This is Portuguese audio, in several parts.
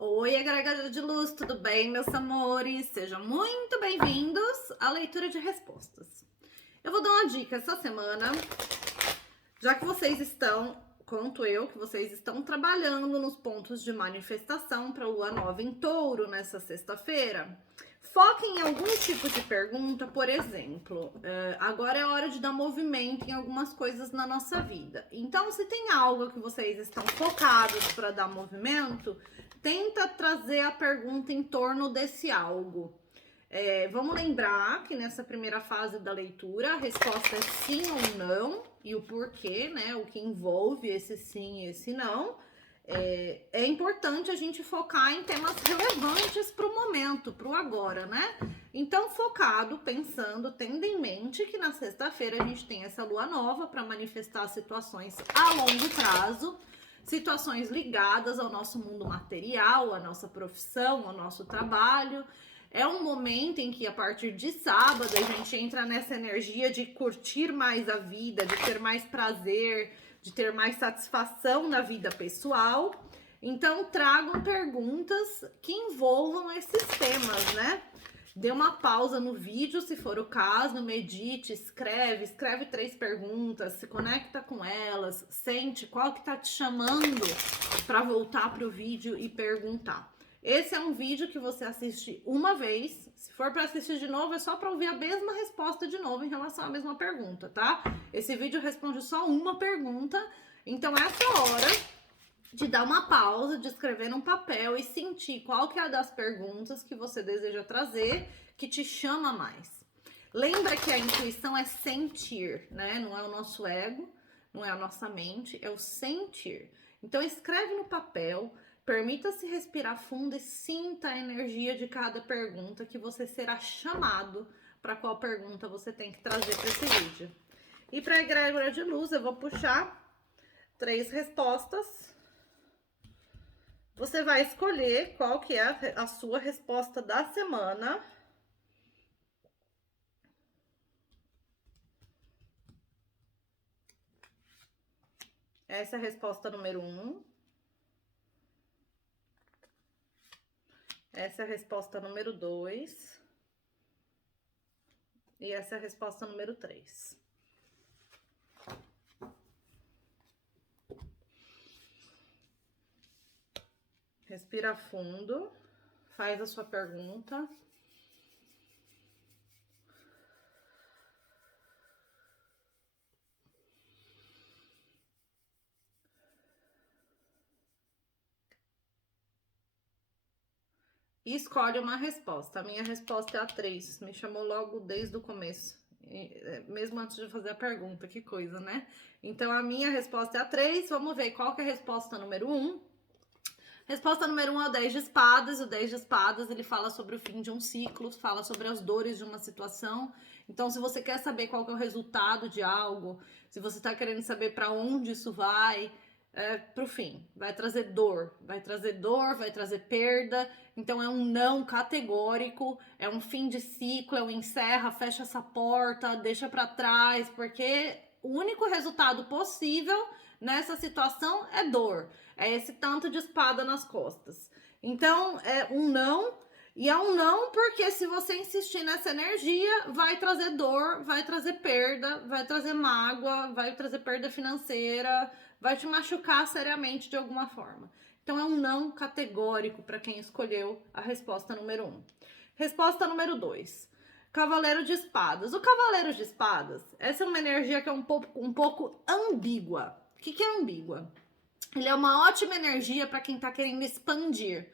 Oi, agregador de luz, tudo bem, meus amores? Sejam muito bem-vindos à leitura de respostas. Eu vou dar uma dica essa semana, já que vocês estão, conto eu, que vocês estão trabalhando nos pontos de manifestação para a lua nova em touro nessa sexta-feira. Foquem em algum tipo de pergunta, por exemplo, agora é hora de dar movimento em algumas coisas na nossa vida. Então, se tem algo que vocês estão focados para dar movimento, tenta trazer a pergunta em torno desse algo. Vamos lembrar que nessa primeira fase da leitura, a resposta é sim ou não, e o porquê, né? O que envolve esse sim e esse não. É importante a gente focar em temas relevantes para o momento, para o agora, né? Então, focado, pensando, tendo em mente que na sexta-feira a gente tem essa lua nova para manifestar situações a longo prazo, situações ligadas ao nosso mundo material, à nossa profissão, ao nosso trabalho. É um momento em que, a partir de sábado, a gente entra nessa energia de curtir mais a vida, de ter mais prazer, de ter mais satisfação na vida pessoal. Então, tragam perguntas que envolvam esses temas, né? Dê uma pausa no vídeo, se for o caso, medite, escreve 3 perguntas, se conecta com elas, sente qual que tá te chamando para voltar pro vídeo e perguntar. Esse é um vídeo que você assiste uma vez. Se for para assistir de novo, é só para ouvir a mesma resposta de novo em relação à mesma pergunta, tá? Esse vídeo responde só uma pergunta. Então, essa hora de dar uma pausa, de escrever num papel e sentir qual que é a das perguntas que você deseja trazer, que te chama mais. Lembra que a intuição é sentir, né? Não é o nosso ego, não é a nossa mente, é o sentir. Então, escreve no papel. Permita-se respirar fundo e sinta a energia de cada pergunta que você será chamado para qual pergunta você tem que trazer para esse vídeo. E para a egrégora de luz, eu vou puxar 3 respostas. Você vai escolher qual que é a sua resposta da semana. Essa é a resposta número 1. Essa é a resposta número 2. E essa é a resposta número 3. Respira fundo, faz a sua pergunta. E escolhe uma resposta. A minha resposta é a 3. Me chamou logo desde o começo. Mesmo antes de fazer a pergunta, que coisa, né? Então, a minha resposta é a 3. Vamos ver qual que é a resposta número 1. Resposta número 1 é o 10 de espadas. O 10 de espadas, ele fala sobre o fim de um ciclo, fala sobre as dores de uma situação. Então, se você quer saber qual que é o resultado de algo, se você tá querendo saber para onde isso vai, pro fim. Vai trazer dor, vai trazer perda. Então, é um não categórico, é um fim de ciclo, é um encerra, fecha essa porta, deixa para trás, porque o único resultado possível nessa situação é dor. É esse tanto de espada nas costas. Então, é um não. E é um não porque se você insistir nessa energia, vai trazer dor, vai trazer perda, vai trazer mágoa, vai trazer perda financeira, vai te machucar seriamente de alguma forma. Então, é um não categórico para quem escolheu a resposta número 1. Resposta número 2. Cavaleiro de Espadas. O Cavaleiro de Espadas, essa é uma energia que é um pouco ambígua. O que é ambígua? Ele é uma ótima energia para quem está querendo expandir.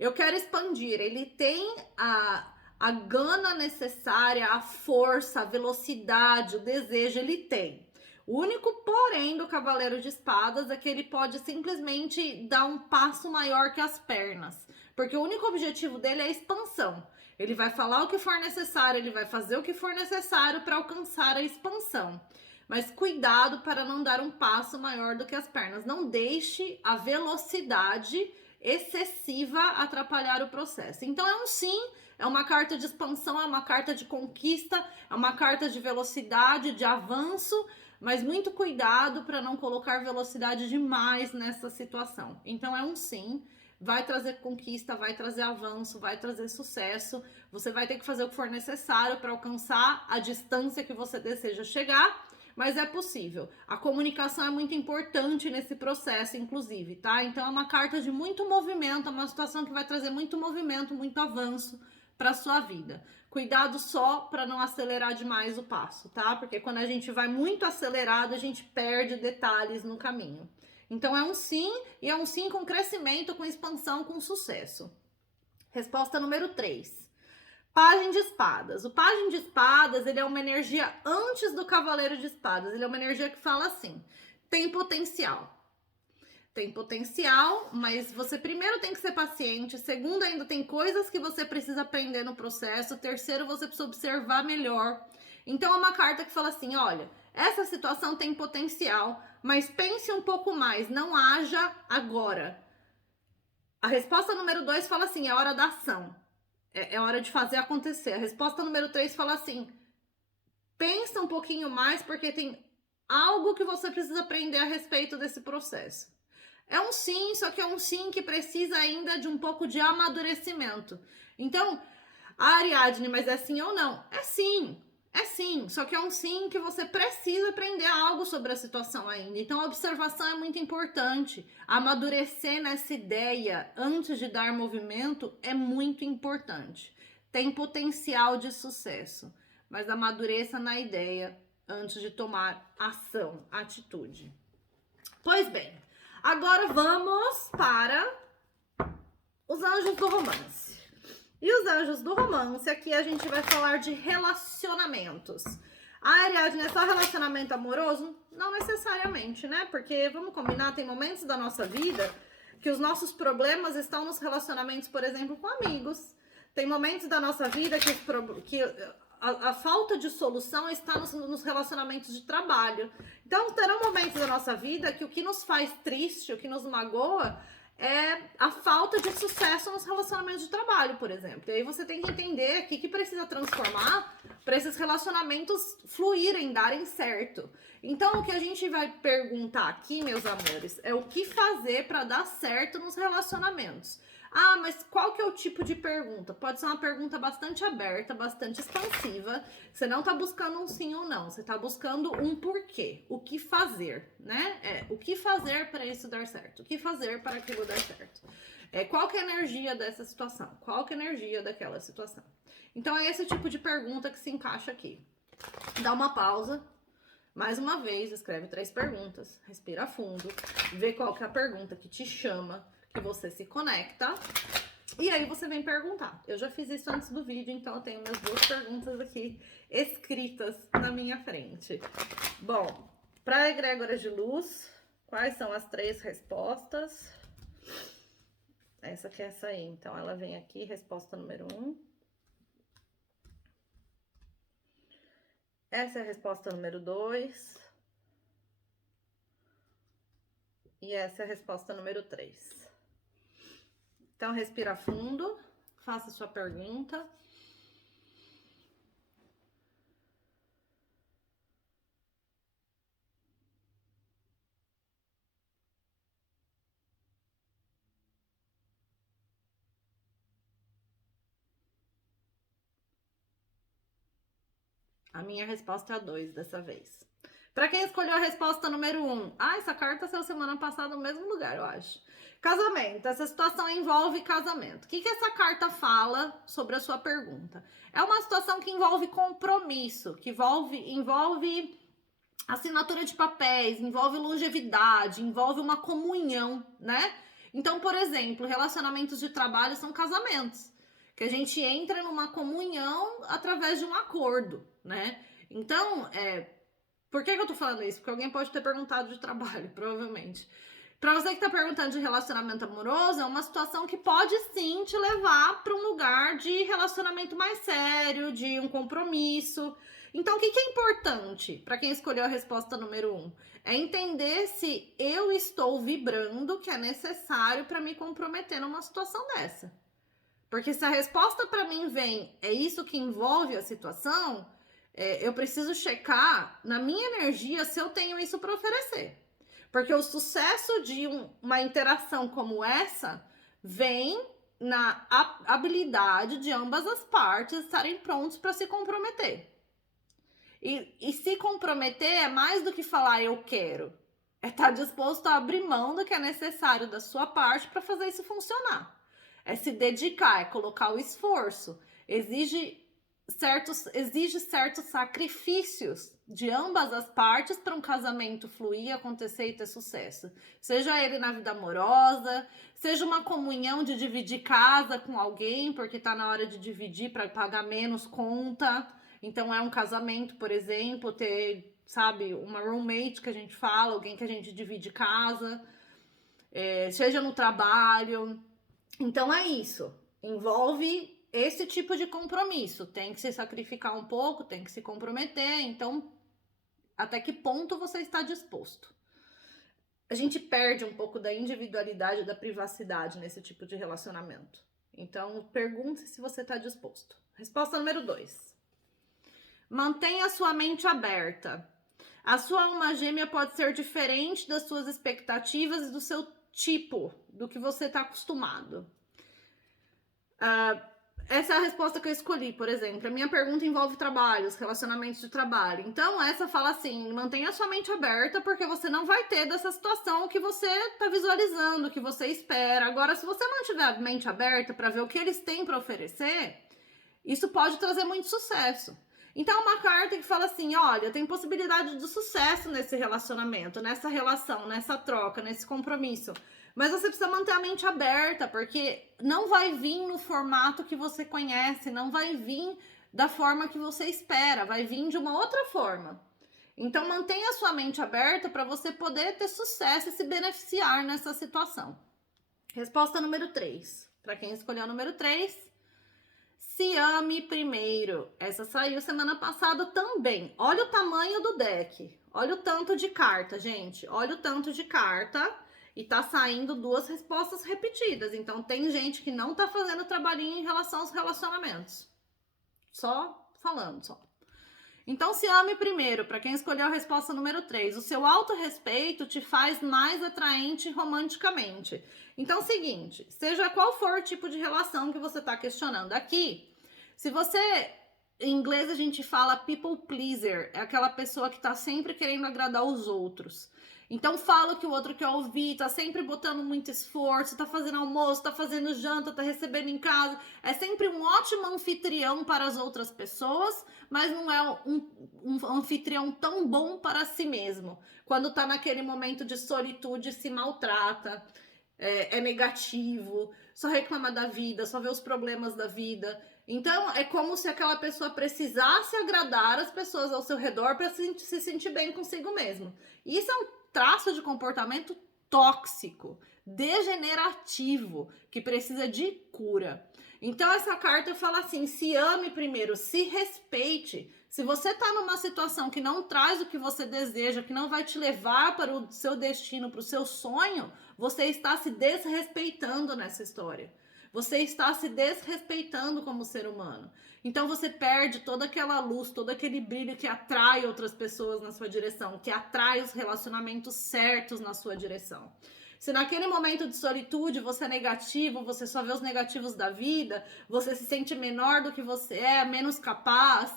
Eu quero expandir. Ele tem a gana necessária, a força, a velocidade, o desejo, ele tem. O único porém do Cavaleiro de Espadas é que ele pode simplesmente dar um passo maior que as pernas. Porque o único objetivo dele é a expansão. Ele vai falar o que for necessário, ele vai fazer o que for necessário para alcançar a expansão. Mas cuidado para não dar um passo maior do que as pernas. Não deixe a velocidade excessiva atrapalhar o processo. Então é um sim, é uma carta de expansão, é uma carta de conquista, é uma carta de velocidade, de avanço, mas muito cuidado para não colocar velocidade demais nessa situação. Então é um sim. vai trazer conquista, vai trazer avanço, vai trazer sucesso. Você vai ter que fazer o que for necessário para alcançar a distância que você deseja chegar, mas é possível. A comunicação é muito importante nesse processo, inclusive, tá? Então é uma carta de muito movimento, é uma situação que vai trazer muito movimento, muito avanço para sua vida. Cuidado só para não acelerar demais o passo, tá? Porque quando a gente vai muito acelerado, a gente perde detalhes no caminho. Então é um sim, e é um sim com crescimento, com expansão, com sucesso. Resposta número 3. Pajem de espadas. O pajem de espadas, ele é uma energia antes do cavaleiro de espadas. Ele é uma energia que fala assim, tem potencial. Tem potencial, mas você primeiro tem que ser paciente. Segundo, ainda tem coisas que você precisa aprender no processo. Terceiro, você precisa observar melhor. Então é uma carta que fala assim, olha, essa situação tem potencial, mas pense um pouco mais, não haja agora. A resposta número 2 fala assim, é hora da ação. É hora de fazer acontecer. A resposta número 3 fala assim, pensa um pouquinho mais, porque tem algo que você precisa aprender a respeito desse processo. É um sim, só que é um sim que precisa ainda de um pouco de amadurecimento. Então, Ariadne, mas é sim ou não? É sim, só que é um sim que você precisa aprender algo sobre a situação ainda. Então, a observação é muito importante. Amadurecer nessa ideia antes de dar movimento é muito importante. Tem potencial de sucesso, mas amadureça na ideia antes de tomar ação, atitude. Pois bem, agora vamos para os anjos do romance. E os anjos do romance, aqui a gente vai falar de relacionamentos. Ah, Ariadne, é só relacionamento amoroso? Não necessariamente, né? Porque, vamos combinar, tem momentos da nossa vida que os nossos problemas estão nos relacionamentos, por exemplo, com amigos. Tem momentos da nossa vida que a falta de solução está nos relacionamentos de trabalho. Então, terão momentos da nossa vida que o que nos faz triste, o que nos magoa, é a falta de sucesso nos relacionamentos de trabalho, por exemplo. E aí você tem que entender o que precisa transformar para esses relacionamentos fluírem, darem certo. Então, o que a gente vai perguntar aqui, meus amores, é o que fazer para dar certo nos relacionamentos. Ah, mas qual que é o tipo de pergunta? Pode ser uma pergunta bastante aberta, bastante expansiva. Você não tá buscando um sim ou não, você tá buscando um porquê. O que fazer, né? O que fazer para isso dar certo? O que fazer para aquilo dar certo? Qual que é a energia dessa situação? Qual que é a energia daquela situação? Então é esse tipo de pergunta que se encaixa aqui. Dá uma pausa. Mais uma vez, escreve 3 perguntas. Respira fundo. Vê qual que é a pergunta que te chama, que você se conecta, e aí você vem perguntar. Eu já fiz isso antes do vídeo, então eu tenho minhas 2 perguntas aqui escritas na minha frente. Bom, para a egrégora de luz, quais são as 3 respostas? Essa aqui é essa aí, então ela vem aqui, resposta número 1. Essa é a resposta número 2. E essa é a resposta número 3. Então, respira fundo, faça sua pergunta. A minha resposta é a 2 dessa vez. Para quem escolheu a resposta número 1, essa carta saiu semana passada no mesmo lugar, eu acho. Casamento, essa situação envolve casamento. O que essa carta fala sobre a sua pergunta? É uma situação que envolve compromisso, que envolve assinatura de papéis, envolve longevidade, envolve uma comunhão, né? Então, por exemplo, relacionamentos de trabalho são casamentos, que a gente entra numa comunhão através de um acordo, né? Então, por que eu tô falando isso? Porque alguém pode ter perguntado de trabalho, provavelmente. Pra você que tá perguntando de relacionamento amoroso, é uma situação que pode sim te levar para um lugar de relacionamento mais sério, de um compromisso. Então, o que é importante para quem escolheu a resposta número 1? É entender se eu estou vibrando que é necessário para me comprometer numa situação dessa. Porque se a resposta para mim vem, é isso que envolve a situação, eu preciso checar na minha energia se eu tenho isso para oferecer. Porque o sucesso de uma interação como essa vem na habilidade de ambas as partes estarem prontos para se comprometer. E se comprometer é mais do que falar eu quero. É estar disposto a abrir mão do que é necessário da sua parte para fazer isso funcionar. É se dedicar, é colocar o esforço. Exige certos sacrifícios de ambas as partes para um casamento fluir, acontecer e ter sucesso. Seja ele na vida amorosa, seja uma comunhão de dividir casa com alguém, porque tá na hora de dividir para pagar menos conta. Então é um casamento, por exemplo, ter, sabe, uma roommate que a gente fala, alguém que a gente divide casa, seja no trabalho. Então é isso, envolve esse tipo de compromisso, tem que se sacrificar um pouco, tem que se comprometer, então até que ponto você está disposto? A gente perde um pouco da individualidade, da privacidade nesse tipo de relacionamento. Então pergunte se você está disposto. Resposta número 2. Mantenha sua mente aberta. A sua alma gêmea pode ser diferente das suas expectativas e do seu tipo, do que você está acostumado. Essa é a resposta que eu escolhi, por exemplo. A minha pergunta envolve trabalhos, relacionamentos de trabalho. Então, essa fala assim, mantenha sua mente aberta, porque você não vai ter dessa situação que você está visualizando, que você espera. Agora, se você mantiver a mente aberta para ver o que eles têm para oferecer, isso pode trazer muito sucesso. Então, uma carta que fala assim, olha, tem possibilidade de sucesso nesse relacionamento, nessa relação, nessa troca, nesse compromisso. Mas você precisa manter a mente aberta, porque não vai vir no formato que você conhece, não vai vir da forma que você espera, vai vir de uma outra forma. Então, mantenha a sua mente aberta para você poder ter sucesso e se beneficiar nessa situação. Resposta número 3. Para quem escolheu o número 3... Se ame primeiro. Essa saiu semana passada também. Olha o tamanho do deck. Olha o tanto de carta, gente. Olha o tanto de carta. E tá saindo 2 respostas repetidas. Então, tem gente que não tá fazendo trabalhinho em relação aos relacionamentos. Só falando, só. Então, se ame primeiro. Para quem escolheu a resposta número 3. O seu autorrespeito te faz mais atraente romanticamente. Então, é o seguinte, seja qual for o tipo de relação que você está questionando aqui, se você, em inglês a gente fala people pleaser, é aquela pessoa que está sempre querendo agradar os outros. Então, fala o que o outro quer ouvir, tá sempre botando muito esforço, tá fazendo almoço, tá fazendo janta, tá recebendo em casa. É sempre um ótimo anfitrião para as outras pessoas, mas não é um anfitrião tão bom para si mesmo. Quando tá naquele momento de solitude, se maltrata. É negativo, só reclama da vida, só vê os problemas da vida. Então, é como se aquela pessoa precisasse agradar as pessoas ao seu redor para se sentir bem consigo mesmo. E isso é um traço de comportamento tóxico, degenerativo, que precisa de cura. Então, essa carta fala assim, se ame primeiro, se respeite. Se você tá numa situação que não traz o que você deseja, que não vai te levar para o seu destino, para o seu sonho, você está se desrespeitando nessa história. Você está se desrespeitando como ser humano. Então você perde toda aquela luz, todo aquele brilho que atrai outras pessoas na sua direção, que atrai os relacionamentos certos na sua direção. Se naquele momento de solitude você é negativo, você só vê os negativos da vida, você se sente menor do que você é, menos capaz,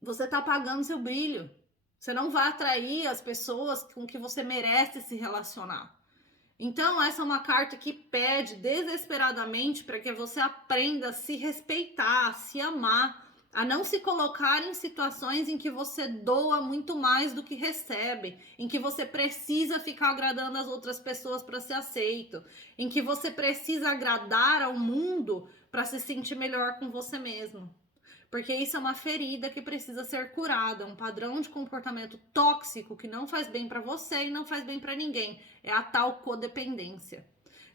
você está apagando seu brilho. Você não vai atrair as pessoas com que você merece se relacionar. Então, essa é uma carta que pede desesperadamente para que você aprenda a se respeitar, a se amar, a não se colocar em situações em que você doa muito mais do que recebe, em que você precisa ficar agradando as outras pessoas para ser aceito, em que você precisa agradar ao mundo para se sentir melhor com você mesmo. Porque isso é uma ferida que precisa ser curada, um padrão de comportamento tóxico que não faz bem para você e não faz bem para ninguém. É a tal codependência,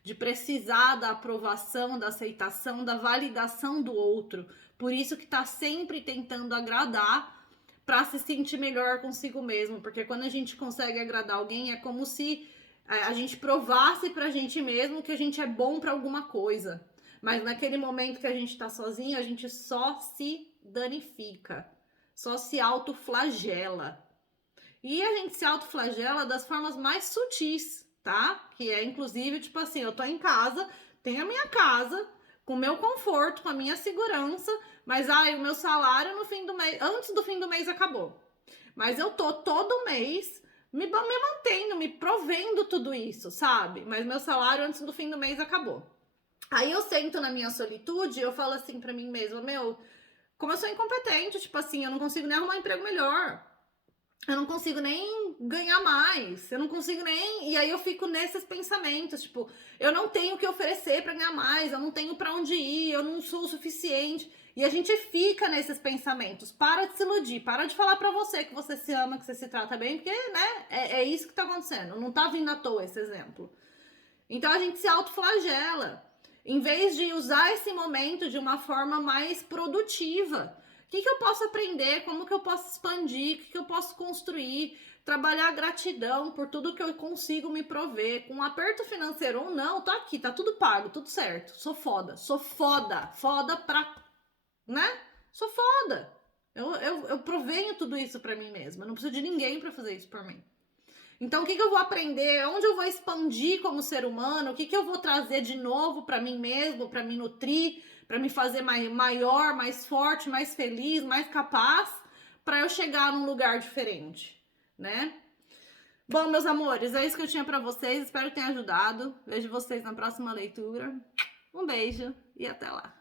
de precisar da aprovação, da aceitação, da validação do outro. Por isso que tá sempre tentando agradar para se sentir melhor consigo mesmo. Porque quando a gente consegue agradar alguém, é como se a gente provasse pra gente mesmo que a gente é bom para alguma coisa. Mas naquele momento que a gente tá sozinho, a gente só se danifica, só se autoflagela. E a gente se autoflagela das formas mais sutis. tá? Que é, inclusive, tipo assim, eu tô em casa, tenho a minha casa, com o meu conforto, com a minha segurança, mas, o meu salário no fim do mês, antes do fim do mês acabou. Mas eu tô todo mês me mantendo, me provendo tudo isso, sabe? Mas meu salário antes do fim do mês acabou. Aí eu sento na minha solitude e eu falo assim pra mim mesma, meu, como eu sou incompetente, tipo assim, eu não consigo nem arrumar um emprego melhor. Eu não consigo nem ganhar mais, eu não consigo nem. E aí eu fico nesses pensamentos, tipo, eu não tenho o que oferecer para ganhar mais, eu não tenho para onde ir, eu não sou o suficiente. E a gente fica nesses pensamentos. Para de se iludir, para de falar para você que você se ama, que você se trata bem, porque, né, é isso que tá acontecendo. Não tá vindo à toa esse exemplo. Então a gente se autoflagela, em vez de usar esse momento de uma forma mais produtiva. O que eu posso aprender? Como que eu posso expandir? O que eu posso construir? Trabalhar a gratidão por tudo que eu consigo me prover. Com um aperto financeiro ou não, tô aqui, tá tudo pago, tudo certo. Sou foda. Foda pra, né? Sou foda. Eu provenho tudo isso pra mim mesma. Eu não preciso de ninguém pra fazer isso por mim. Então, o que eu vou aprender? Onde eu vou expandir como ser humano? O que eu vou trazer de novo para mim mesmo, para me nutrir, para me fazer maior, mais forte, mais feliz, mais capaz, para eu chegar num lugar diferente, né? Bom, meus amores, é isso que eu tinha para vocês. Espero que tenha ajudado. Vejo vocês na próxima leitura. Um beijo e até lá.